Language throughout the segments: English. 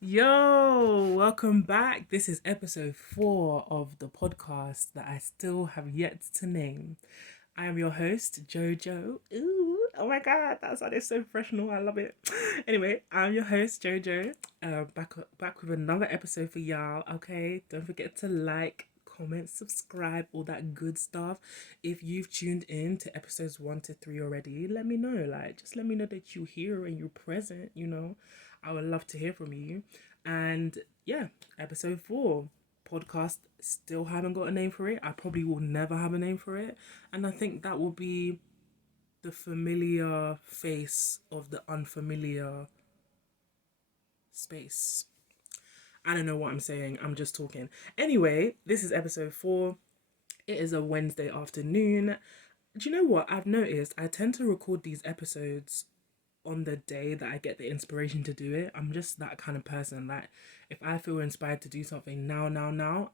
Yo, welcome back. This is episode 4 of the podcast that I still have yet to name. I am your host, Jojo. Ooh, oh my god, that sounded so professional. I love it. Anyway, I'm your host, Jojo. Back with another episode for y'all. Okay, don't forget to like, comment, subscribe, all that good stuff. If you've tuned in to episodes 1 to 3 already, let me know. Just let me know that you're here and you're present. I would love to hear from you. And yeah, episode 4 podcast still haven't got a name for it. I probably will never have a name for it. And I think that will be the familiar face of the unfamiliar space. I don't know what I'm saying. I'm just talking. Anyway, this is episode 4. It is a Wednesday afternoon. Do you know what I've noticed? I tend to record these episodes on the day that I get the inspiration to do it. I'm just that kind of person. Like, if I feel inspired to do something now,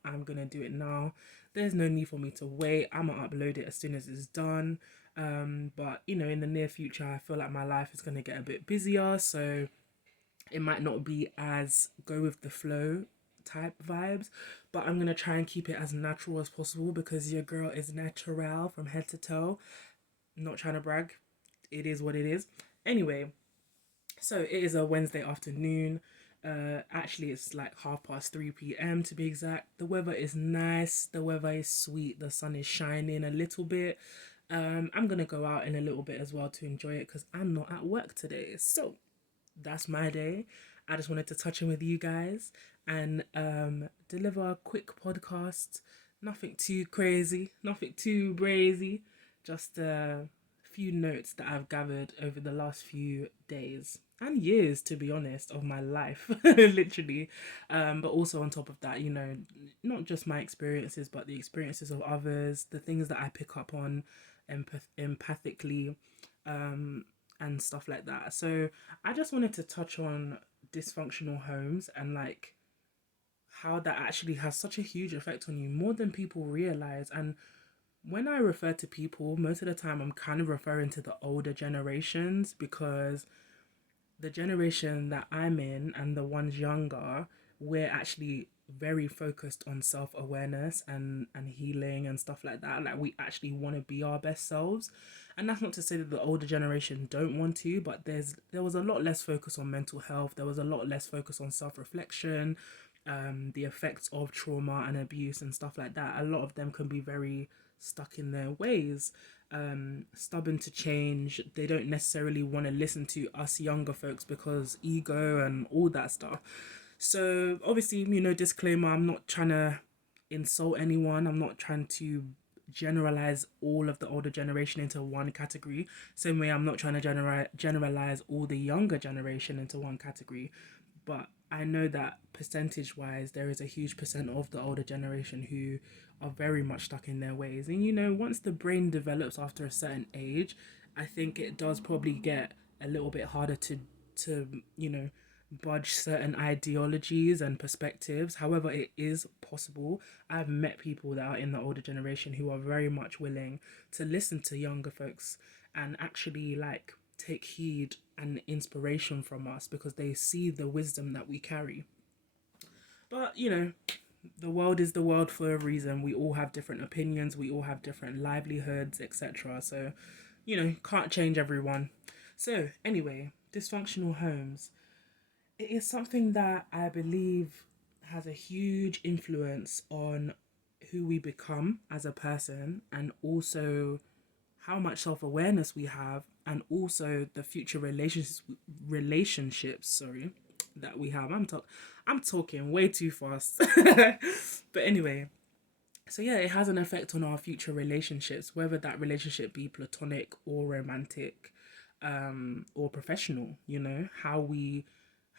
I'm gonna do it now. There's no need for me to wait. I'm gonna upload it as soon as it's done. But in the near future, I feel like my life is gonna get a bit busier, so it might not be as go with the flow type vibes, but I'm gonna try and keep it as natural as possible because your girl is natural from head to toe. Not trying to brag, it is what it is. Anyway, so it is a Wednesday afternoon. Actually, it's like 3:30 p.m. to be exact. The weather is nice. The weather is sweet. The sun is shining a little bit. I'm gonna go out in a little bit as well to enjoy it because I'm not at work today. So that's my day. I just wanted to touch in with you guys and deliver a quick podcast. Nothing too crazy, nothing too brazy. Just a few notes that I've gathered over the last few days and years, to be honest, of my life, literally. But also on top of that, not just my experiences, but the experiences of others, the things that I pick up on empathically. And stuff like that. So I just wanted to touch on dysfunctional homes and like how that actually has such a huge effect on you more than people realize. And when I refer to people, most of the time I'm kind of referring to the older generations because the generation that I'm in and the ones younger, we're actually very focused on self-awareness and healing and stuff like that. Like, we actually want to be our best selves, and that's not to say that the older generation don't want to, but there was a lot less focus on mental health. There was a lot less focus on self-reflection, the effects of trauma and abuse and stuff like that. A lot of them can be very stuck in their ways, stubborn to change. They don't necessarily want to listen to us younger folks because ego and all that stuff. So obviously, disclaimer, I'm not trying to insult anyone. I'm not trying to generalize all of the older generation into one category. Same way I'm not trying to generalize all the younger generation into one category. But I know that percentage wise, there is a huge percent of the older generation who are very much stuck in their ways. And once the brain develops after a certain age, I think it does probably get a little bit harder to budge certain ideologies and perspectives. However, it is possible. I've met people that are in the older generation who are very much willing to listen to younger folks and actually like take heed and inspiration from us because they see the wisdom that we carry. But the world is the world for a reason. We all have different opinions, we all have different livelihoods, etc. So, can't change everyone. So, anyway, dysfunctional homes. It is something that I believe has a huge influence on who we become as a person and also how much self-awareness we have and also the future relationships, sorry, that we have. I'm talking way too fast. But anyway, so yeah, it has an effect on our future relationships, whether that relationship be platonic or romantic, or professional.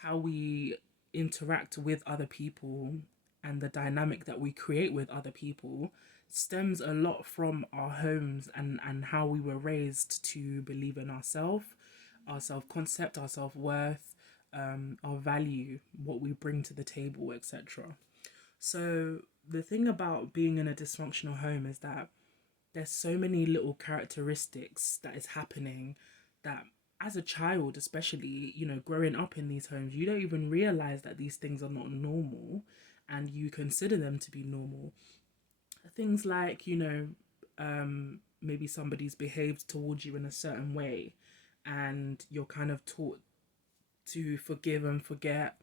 How we interact with other people and the dynamic that we create with other people stems a lot from our homes and how we were raised to believe in ourselves, our self concept, our self worth, our value, what we bring to the table, etc. So the thing about being in a dysfunctional home is that there's so many little characteristics that is happening that as a child, especially, growing up in these homes, you don't even realize that these things are not normal, and you consider them to be normal. Things like, maybe somebody's behaved towards you in a certain way, and you're kind of taught to forgive and forget,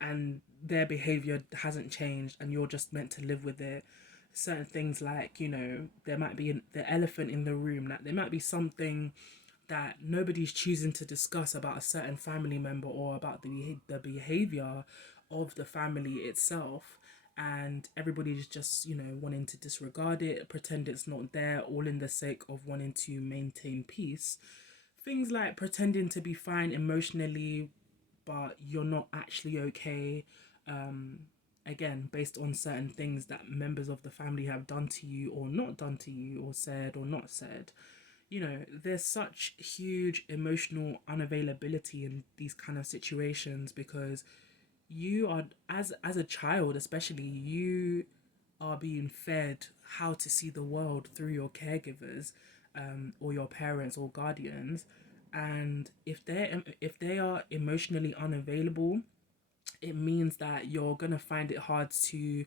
and their behavior hasn't changed, and you're just meant to live with it. Certain things like, there might be the elephant in the room, that there might be something that nobody's choosing to discuss about a certain family member, or about the behavior of the family itself, and everybody's just, wanting to disregard it, pretend it's not there, all in the sake of wanting to maintain peace. Things like pretending to be fine emotionally, but you're not actually okay. Um, Again, based on certain things that members of the family have done to you, or not done to you, or said or not said. There's such huge emotional unavailability in these kind of situations, because you are, as a child especially, you are being fed how to see the world through your caregivers, or your parents or guardians. And if they are emotionally unavailable, it means that you're gonna find it hard to,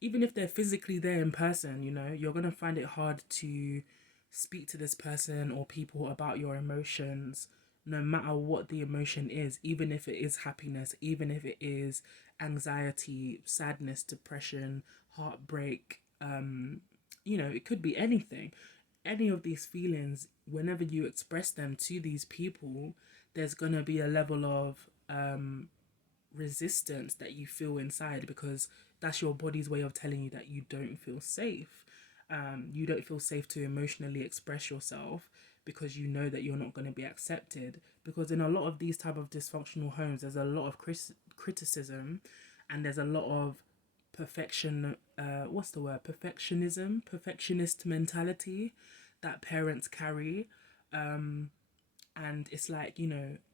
even if they're physically there in person, you're gonna find it hard to speak to this person or people about your emotions, no matter what the emotion is, even if it is happiness, even if it is anxiety, sadness, depression, heartbreak. It could be anything. Any of these feelings, whenever you express them to these people, there's gonna be a level of resistance that you feel inside, because that's your body's way of telling you that you don't feel safe. You don't feel safe to emotionally express yourself, because you know that you're not going to be accepted. Because in a lot of these type of dysfunctional homes, there's a lot of criticism, and there's a lot of what's the word, perfectionist mentality that parents carry. And it's like,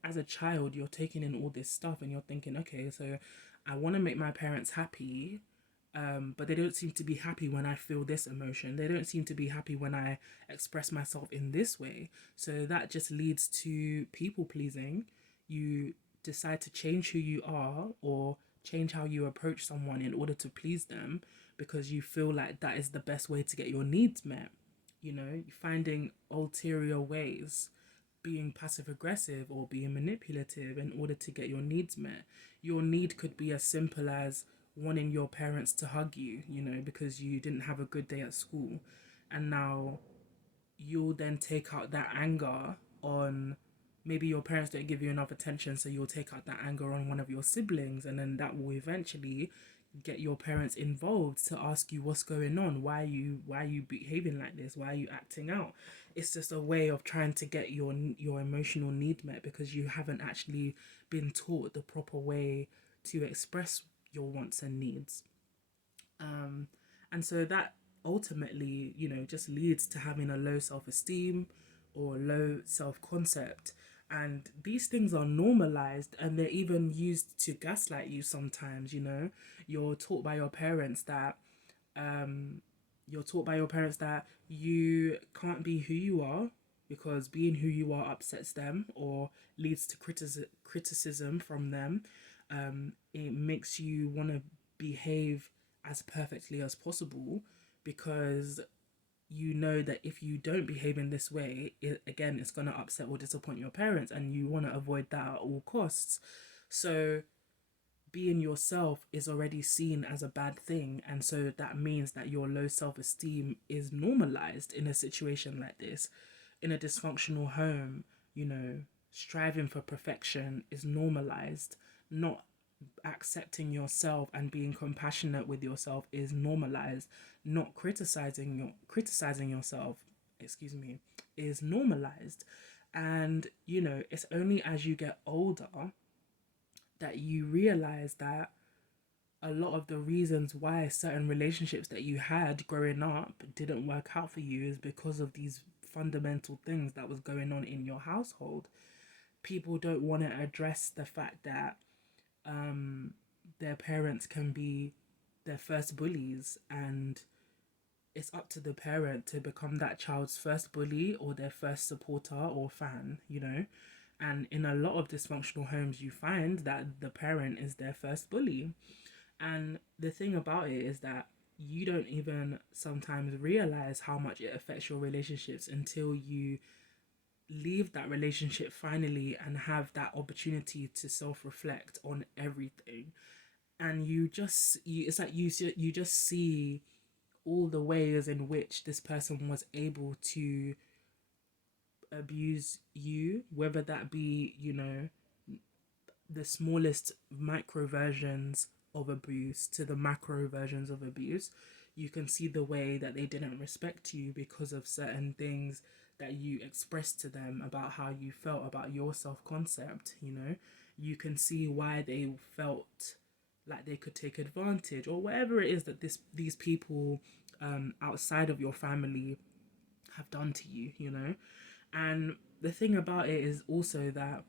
as a child, you're taking in all this stuff, and you're thinking, okay, so I want to make my parents happy, but they don't seem to be happy when I feel this emotion. They don't seem to be happy when I express myself in this way. So that just leads to people pleasing. You decide to change who you are, or change how you approach someone in order to please them, because you feel like that is the best way to get your needs met. Finding ulterior ways, being passive aggressive or being manipulative in order to get your needs met. Your need could be as simple as wanting your parents to hug you, because you didn't have a good day at school. And now you'll then take out that anger on, maybe your parents don't give you enough attention, so you'll take out that anger on one of your siblings, and then that will eventually get your parents involved to ask you what's going on, why are you behaving like this, why are you acting out. It's just a way of trying to get your emotional need met, because you haven't actually been taught the proper way to express your wants and needs. And so that ultimately, just leads to having a low self-esteem or low self-concept. And these things are normalized, and they're even used to gaslight you sometimes. You're taught by your parents that um you can't be who you are, because being who you are upsets them, or leads to criticism from them. It makes you want to behave as perfectly as possible, because you know that if you don't behave in this way, it's going to upset or disappoint your parents, and you want to avoid that at all costs. So being yourself is already seen as a bad thing, and so that means that your low self-esteem is normalized in a situation like this. In a dysfunctional home, striving for perfection is normalized. Not accepting yourself and being compassionate with yourself is normalized. Not criticizing yourself, excuse me, is normalized. And it's only as you get older that you realize that a lot of the reasons why certain relationships that you had growing up didn't work out for you is because of these fundamental things that was going on in your household. People don't want to address the fact that their parents can be their first bullies, and it's up to the parent to become that child's first bully, or their first supporter or fan. And in a lot of dysfunctional homes, you find that the parent is their first bully. And the thing about it is that you don't even sometimes realize how much it affects your relationships until you leave that relationship finally and have that opportunity to self-reflect on everything. And it's like you just see all the ways in which this person was able to abuse you, whether that be, the smallest micro versions of abuse to the macro versions of abuse. You can see the way that they didn't respect you because of certain things that you expressed to them about how you felt about your self concept. You can see why they felt like they could take advantage, or whatever it is that these people outside of your family have done to you. And the thing about it is also that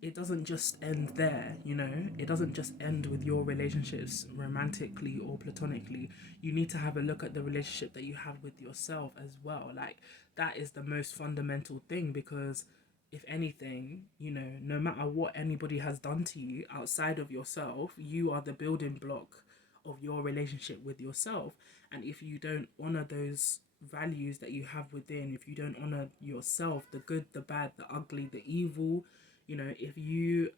it doesn't just end there. It doesn't just end with your relationships romantically or platonically. You need to have a look at the relationship that you have with yourself as well. Like, that is the most fundamental thing, because if anything, no matter what anybody has done to you outside of yourself, you are the building block of your relationship with yourself. And if you don't honor those values that you have within, if you don't honor yourself, the good, the bad, the ugly, the evil, if you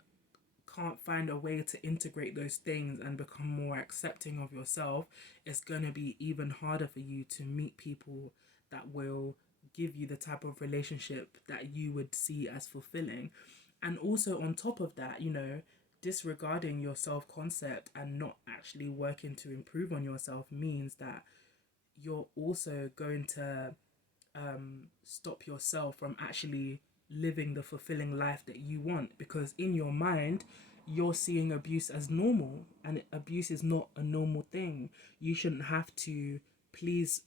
can't find a way to integrate those things and become more accepting of yourself, it's going to be even harder for you to meet people that will give you the type of relationship that you would see as fulfilling. And also, on top of that, disregarding your self concept and not actually working to improve on yourself means that you're also going to stop yourself from actually living the fulfilling life that you want, because in your mind you're seeing abuse as normal, and abuse is not a normal thing. You shouldn't have to please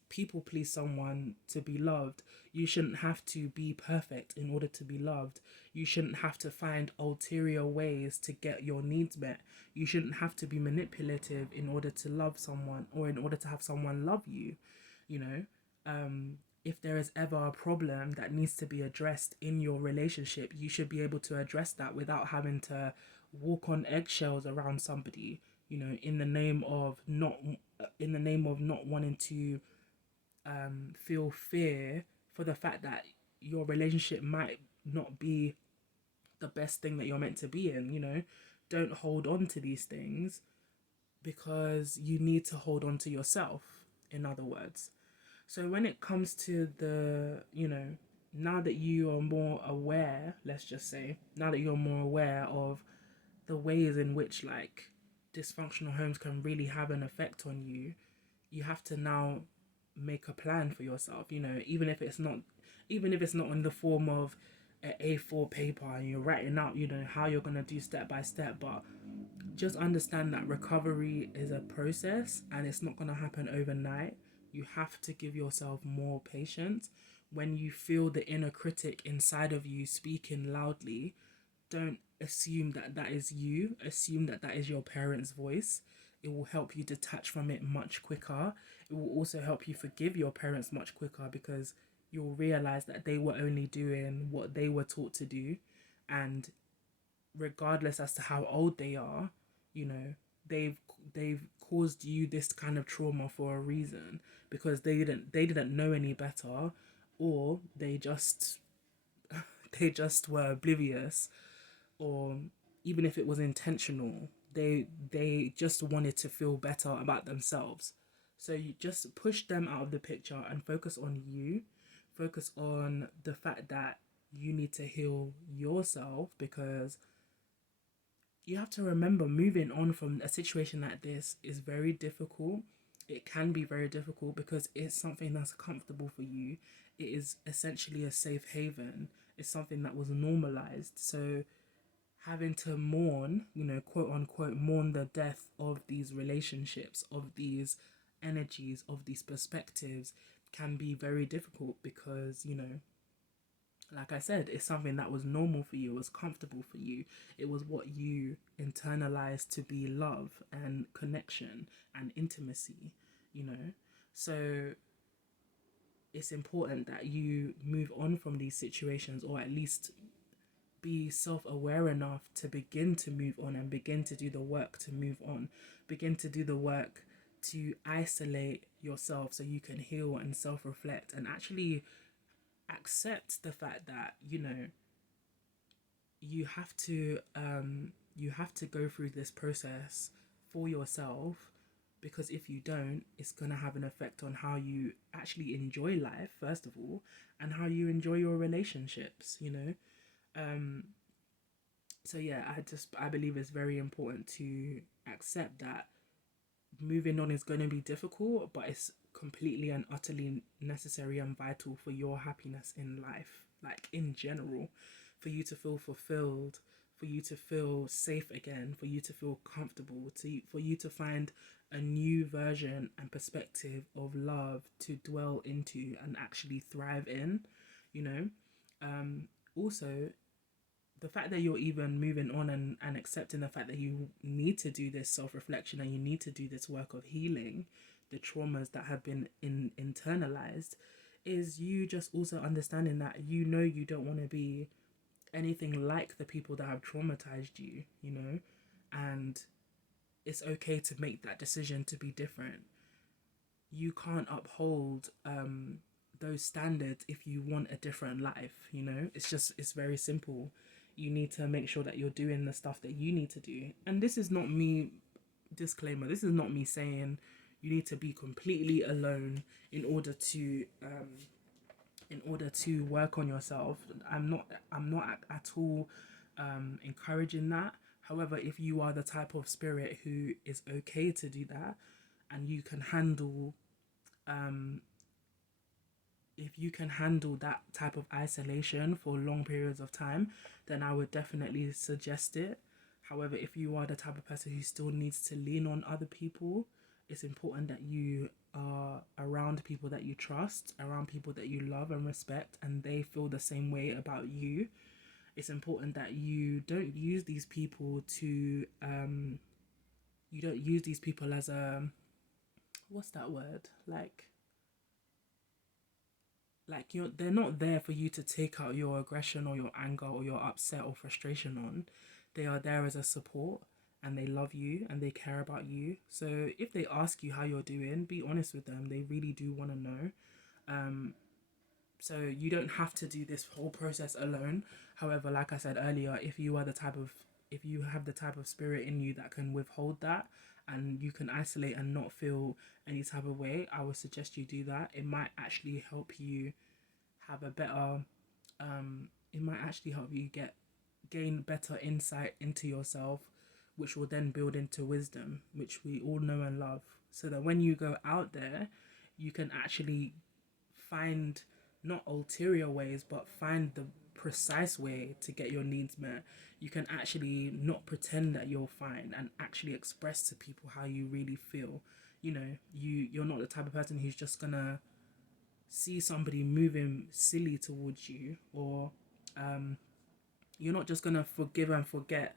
someone to be loved. You shouldn't have to be perfect in order to be loved. You shouldn't have to find ulterior ways to get your needs met. You shouldn't have to be manipulative in order to love someone, or in order to have someone love you. you know if there is ever a problem that needs to be addressed in your relationship, you should be able to address that without having to walk on eggshells around somebody, in the name of not wanting to feel fear for the fact that your relationship might not be the best thing that you're meant to be in. Don't hold on to these things, because you need to hold on to yourself, in other words. So when it comes to now that you are more aware, let's just say, now that you're more aware of the ways in which, like, dysfunctional homes can really have an effect on you, you have to now make a plan for yourself, even if it's not in the form of an A4 paper and you're writing out, how you're going to do step by step, but just understand that recovery is a process and it's not going to happen overnight. You have to give yourself more patience. When you feel the inner critic inside of you speaking loudly, don't assume that that is you. Assume that that is your parents' voice. It will help you detach from it much quicker. It will also help you forgive your parents much quicker, because you'll realize that they were only doing what they were taught to do. And regardless as to how old they are, you know, they've they've caused you this kind of trauma for a reason, because they didn't know any better, or they just were oblivious, or even if it was intentional, they just wanted to feel better about themselves. So you just push them out of the picture and focus on you. Focus on the fact that you need to heal yourself, because you have to remember, moving on from a situation like this is very difficult. It can be very difficult because it's something that's comfortable for you. It is essentially a safe haven. It's something that was normalized. So having to mourn, quote unquote, mourn the death of these relationships, of these energies, of these perspectives, can be very difficult, because, like I said, it's something that was normal for you, it was comfortable for you, it was what you internalized to be love and connection and intimacy, you know. So it's important that you move on from these situations, or at least be self-aware enough to begin to move on and begin to do the work to move on, begin to do the work to isolate yourself so you can heal and self-reflect and actually accept the fact that, you know, you have to go through this process for yourself, because if you don't, it's going to have an effect on how you actually enjoy life, first of all, and how you enjoy your relationships, you know. um so yeah, I believe it's very important to accept that moving on is going to be difficult, but it's completely and utterly necessary and vital for your happiness in life, like in general, for you to feel fulfilled, for you to feel safe again, for you to feel comfortable, for you to find a new version and perspective of love to dwell into and actually thrive in, you know. Also, the fact that you're even moving on and accepting the fact that you need to do this self-reflection and you need to do this work of healing the traumas that have been internalized, is you just also understanding that, you know, you don't want to be anything like the people that have traumatized you, you know, and it's okay to make that decision to be different. You can't uphold those standards if you want a different life, you know. It's very simple. You need to make sure that you're doing the stuff that you need to do. And this is not me, disclaimer, this is not me saying you need to be completely alone in order to work on yourself. I'm not at all encouraging that. However, if you are the type of spirit who is okay to do that, and you can handle um if you can handle that type of isolation for long periods of time, then I would definitely suggest it. However, if you are the type of person who still needs to lean on other people, it's important that you are around people that you trust, around people that you love and respect, and they feel the same way about you. It's important that you don't use these people to you don't use these people as a, what's that word, like you're they're not there for you to take out your aggression or your anger or your upset or frustration on. They are there as a support, and they love you and they care about you. So if they ask you how you're doing, be honest with them. They really do want to know. So you don't have to do this whole process alone. However, like I said earlier, if you have the type of spirit in you that can withhold that, and you can isolate and not feel any type of way, I would suggest you do that. It might actually help you have a better it might actually help you gain better insight into yourself, which will then build into wisdom, which we all know and love, so that when you go out there, you can actually find, not ulterior ways, but find the precise way to get your needs met. You can actually not pretend that you're fine and actually express to people how you really feel. You know, you're not the type of person who's just gonna see somebody moving silly towards you, or you're not just gonna forgive and forget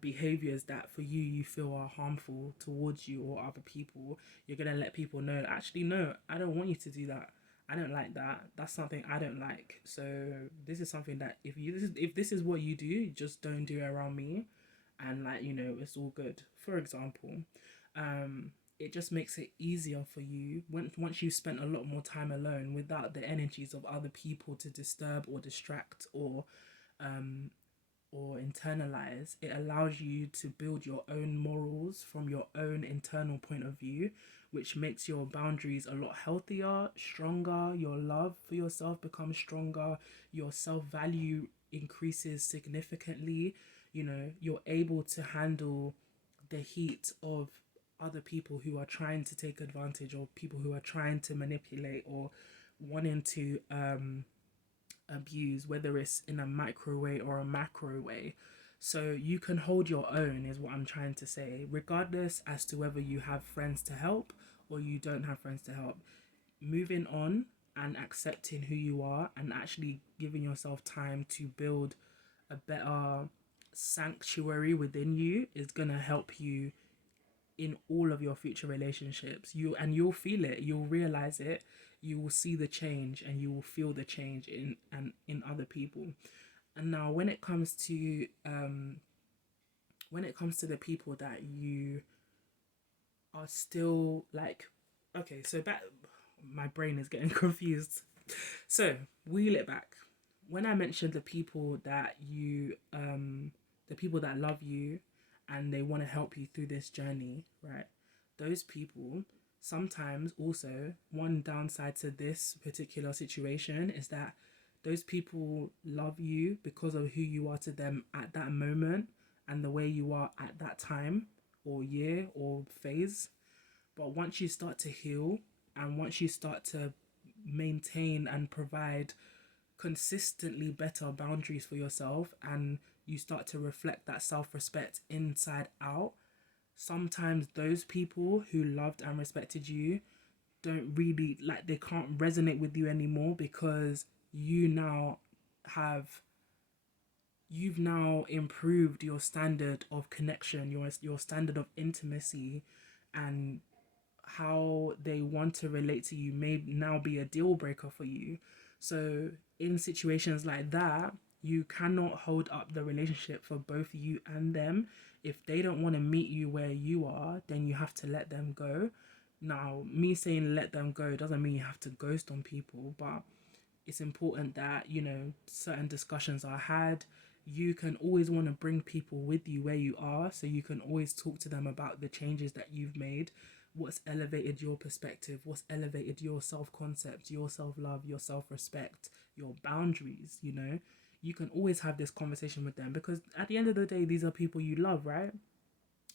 behaviors that for you feel are harmful towards you or other people. You're gonna let people know, actually, no, I don't want you to do that. I don't like that. That's something I don't like. So this is something that, if this is what you do, just don't do it around me, and, like, you know, it's all good. For example, it just makes it easier for you once you've spent a lot more time alone without the energies of other people to disturb or distract um or internalize. It allows you to build your own morals from your own internal point of view, which makes your boundaries a lot healthier, stronger. Your love for yourself becomes stronger. Your self-value increases significantly. You know, you're able to handle the heat of other people who are trying to take advantage, or people who are trying to manipulate, or wanting to abuse, whether it's in a micro way or a macro way. So you can hold your own, is what I'm trying to say, regardless as to whether you have friends to help or you don't have friends to help. Moving on and accepting who you are and actually giving yourself time to build a better sanctuary within you is going to help you in all of your future relationships. You'll feel it, you'll realize it, you will see the change, and you will feel the change in other people. And now when it comes to the people that you are still like, okay, so back, my brain is getting confused. So wheel it back. When I mentioned the people that love you and they want to help you through this journey, right? Those people, sometimes also, one downside to this particular situation is that those people love you because of who you are to them at that moment and the way you are at that time or year or phase. But once you start to heal and once you start to maintain and provide consistently better boundaries for yourself and you start to reflect that self-respect inside out, sometimes those people who loved and respected you don't really, like, they can't resonate with you anymore because you now have you've now improved your standard of connection, your standard of intimacy, and how they want to relate to you may now be a deal breaker for you. So in situations like that, you cannot hold up the relationship for both you and them. If they don't want to meet you where you are, then you have to let them go. Now, me saying let them go doesn't mean you have to ghost on people, but it's important that, certain discussions are had. You can always want to bring people with you where you are, so you can always talk to them about the changes that you've made, what's elevated your perspective, what's elevated your self-concept, your self-love, your self-respect, your boundaries. You can always have this conversation with them because at the end of the day, these are people you love, right?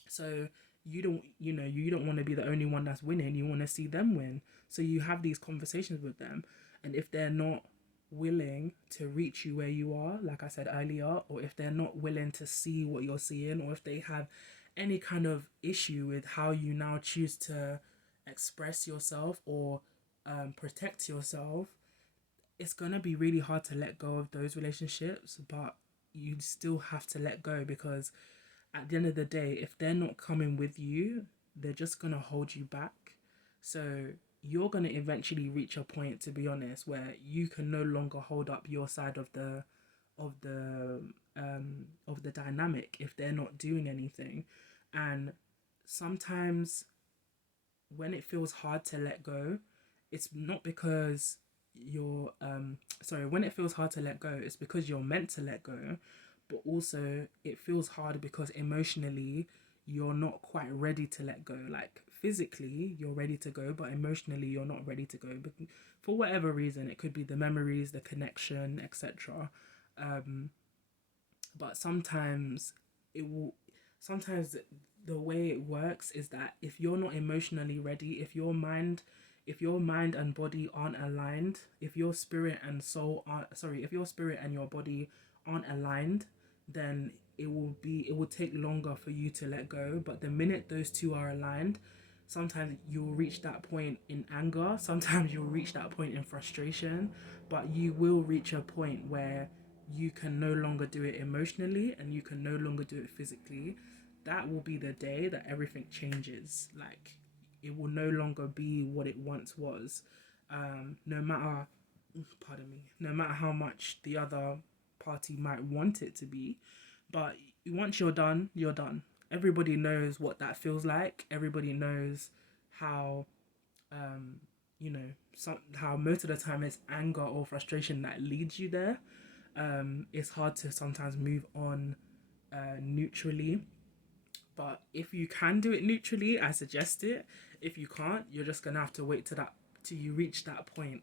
So you don't want to be the only one that's winning. You want to see them win. So you have these conversations with them, and if they're not willing to reach you where you are, like I said earlier, or if they're not willing to see what you're seeing, or if they have any kind of issue with how you now choose to express yourself or protect yourself, it's gonna be really hard to let go of those relationships. But you still have to let go because at the end of the day, if they're not coming with you, they're just gonna hold you back. So you're gonna eventually reach a point, to be honest, where you can no longer hold up your side of the of the dynamic if they're not doing anything. And sometimes when it feels hard to let go, it's not because you're sorry, when it feels hard to let go, it's because you're meant to let go, but also it feels hard because emotionally you're not quite ready to let go. Like physically you're ready to go, but emotionally you're not ready to go. But for whatever reason, it could be the memories, the connection, etc. Um, but it will sometimes the way it works is that if you're not emotionally ready, if your mind and body aren't aligned, if your spirit and soul aren't sorry if your spirit and your body aren't aligned, then it will take longer for you to let go. But the minute those two are aligned, sometimes you'll reach that point in anger, sometimes you'll reach that point in frustration, but you will reach a point where you can no longer do it emotionally and you can no longer do it physically. That will be the day that everything changes. Like, it will no longer be what it once was. No matter, pardon me, no matter how much the other party might want it to be. But once you're done, you're done. Everybody knows what that feels like. Everybody knows how, um, how most of the time it's anger or frustration that leads you there. It's hard to sometimes move on neutrally, but if you can do it neutrally, I suggest it. If you can't, you're just gonna have to wait till you reach that point,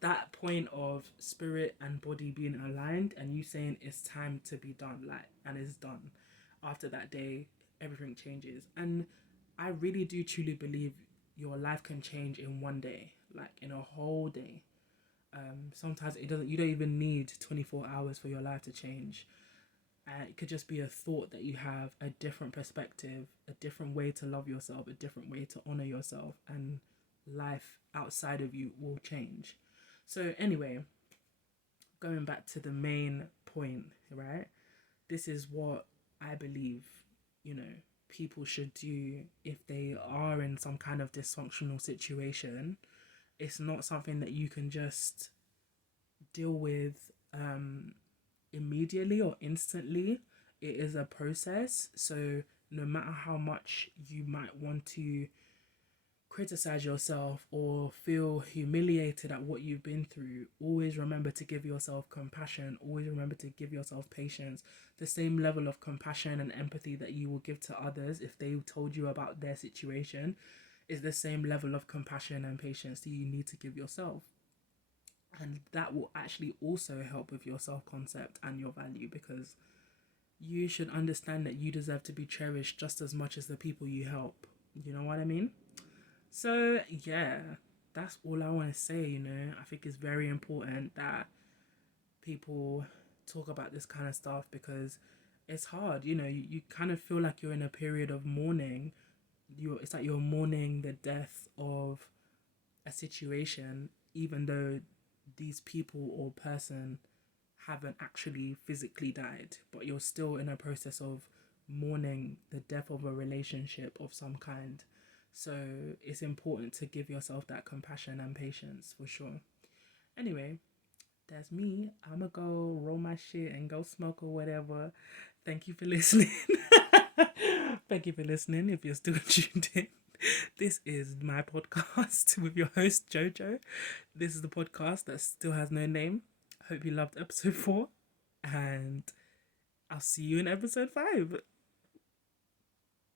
that point of spirit and body being aligned, and you saying it's time to be done, like, and it's done. After that day, everything changes, and I really do truly believe your life can change in one day, like in a whole day. Sometimes it doesn't. You don't even need 24 hours for your life to change. It could just be a thought that you have, a different perspective, a different way to love yourself, a different way to honor yourself, and life outside of you will change. So, anyway, going back to the main point, right? This is what I believe, people should do if they are in some kind of dysfunctional situation. It's not something that you can just deal with immediately or instantly. It is a process. So no matter how much you might want to criticize yourself or feel humiliated at what you've been through, always remember to give yourself compassion. Always remember to give yourself patience. The same level of compassion and empathy that you will give to others if they told you about their situation is the same level of compassion and patience that you need to give yourself. And that will actually also help with your self concept and your value, because you should understand that you deserve to be cherished just as much as the people you help. You know what I mean? So, yeah, that's all I want to say. I think it's very important that people talk about this kind of stuff, because it's hard. You kind of feel like you're in a period of mourning. It's like you're mourning the death of a situation, even though these people or person haven't actually physically died, but you're still in a process of mourning the death of a relationship of some kind. So it's important to give yourself that compassion and patience for sure. Anyway, that's me. I'ma go roll my shit and go smoke or whatever. Thank you for listening. Thank you for listening if you're still tuned in. This is my podcast with your host Jojo. This is the podcast that still has no name. Hope you loved episode 4, and I'll see you in episode 5.